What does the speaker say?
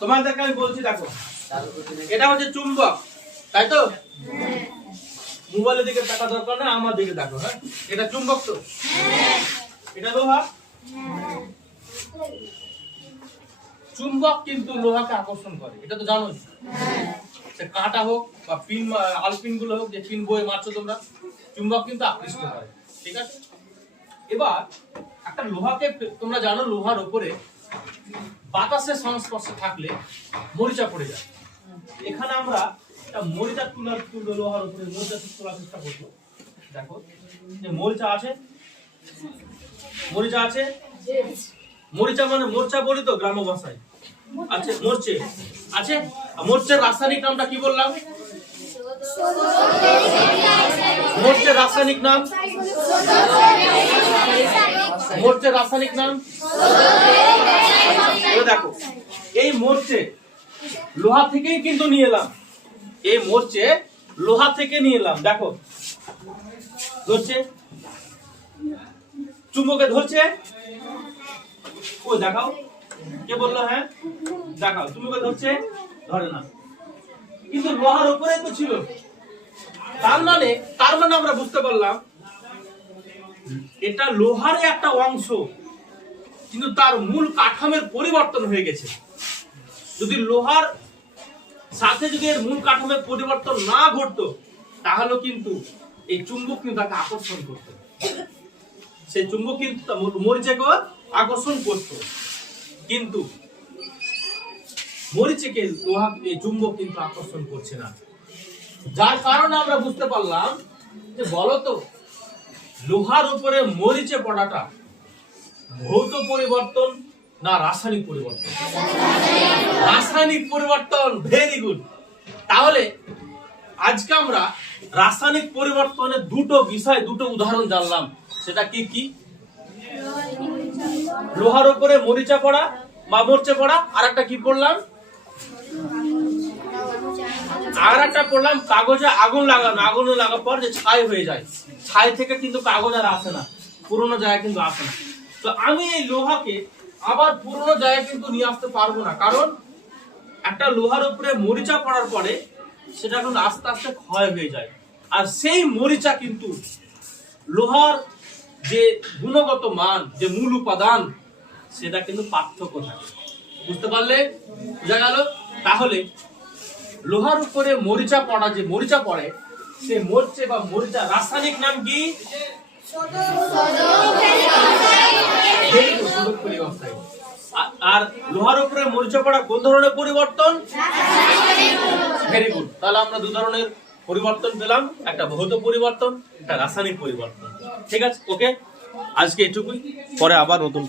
তোমাদেরকে আমি বলছি, দেখো, এটা হচ্ছে চুম্বক, তাই তো? মোবাইলের দিকে টাকা দরকার না আমার দিকে দেখো হ্যাঁ? এটা চুম্বক তো? এটা লোহা? চুম্বক কিন্তু লোহাকে আকর্ষণ করে, এটা তো জানো সে কাঁটা হোক বা পিন আলপিনগুলো হোক, যে পিন বয়ে মারছো তোমরা, চুম্বক কিন্তু আকৃষ্ট করে, ঠিক আছে? এবার, একটা লোহাকে, তোমরা জানো, লোহার উপরে বাতাসের সংস্পর্শে থাকলে মরিচা পড়ে যায়। এখানে আমরা মরিচা তুলার তুলো লোহার উপরে মরিচা তোলার চেষ্টা করব। দেখো, যে মরিচা আছে মরিচা আছে, মরিচা মানে মোর্চা বলি তো গ্রাম্য ভাষায়। আছে, মোর্চে, আছে মোর্চের রাসায়নিক নামটা কি বললাম? মোর্চের রাসায়নিক নাম? মোর্চের রাসায়নিক নাম? দেখো এই মোর্চে লোহা থেকেই কিন্তু নিয়ে এলাম। এই মোর্চে লোহা থেকে নিয়ে এলাম, দেখো। ধরছে। চুম্বকে ধরছে। ও, দেখাও। কে বলল হ্যাঁ? দেখাও, চুম্বকে ধরছে। ধরে না। কিন্তু লোহার উপরে তো ছিল। তার মানে তার মানে আমরা বুঝতে পারলাম, এটা লোহার একটা অংশ। কিন্তু তার মূল কাঠামের পরিবর্তন হয়ে গেছে। যদি লোহার সাথে যদি এর মূল কাঠামোর পরিবর্তন না ঘটতো, তাহলে কিন্তু এই চুম্বক কিন্তু তাকে আকর্ষণ করতো। সেই চুম্বক কিন্তু মরিচাকে আকর্ষণ করতো। কিন্তু মরিচাকে লোহা, এই চুম্বক কিন্তু আকর্ষণ করছে না। যার কারণে আমরা বুঝতে পারলাম যে বলতো, লোহার উপরে মরিচে পড়াটা ভৌত পরিবর্তন না রাসায়নিক পরিবর্তন? রাসায়নিক পরিবর্তন ভেরি গুড তাহলে আজকে আমরা রাসায়নিক পরিবর্তনের দুটো বিষয়, দুটো উদাহরণ জানলাম। সেটা কি কি? লোহার উপরে মরিচা পড়া, বা মরচে পড়া আর একটা কি পড়লাম? আর একটা পড়লাম, কাগজে আগুন লাগানো, আগুন লাগার পর যে ছাই হয়ে যায়। ছাই থেকে কিন্তু কাগজ আর আসে না, পুরোনো জায়গায় কিন্তু আসে না। তো আমি এই লোহাকে আবার পুরনো জায়গায় কিন্তু নিয়ে আসতে পারব না। কারণ একটা লোহার উপরে মরিচা পড়ার পরে সেটা কিন্তু আস্তে আস্তে ক্ষয় হয়ে যায়। আর সেই মরিচা কিন্তু লোহার যে গুণগত মান, যে মূল উপাদান, সেটা কিন্তু পার্থক্য থাকে। বুঝতে পারলে বোঝা গেল? তাহলে লোহার উপরে মরিচা পড়া যে মরিচা পড়ে, সে মরচে বা মরিচা রাসায়নিক নাম কি? আর লোহার উপরে মরিচা পড়া কোন ধরনের পরিবর্তন? ভেরি গুড তাহলে আমরা দু ধরনের পরিবর্তন পেলাম। একটা ভৌত পরিবর্তন, একটা রাসায়নিক পরিবর্তন। ঠিক আছে? ওকে আজকে এটুকুই। পরে আবার নতুন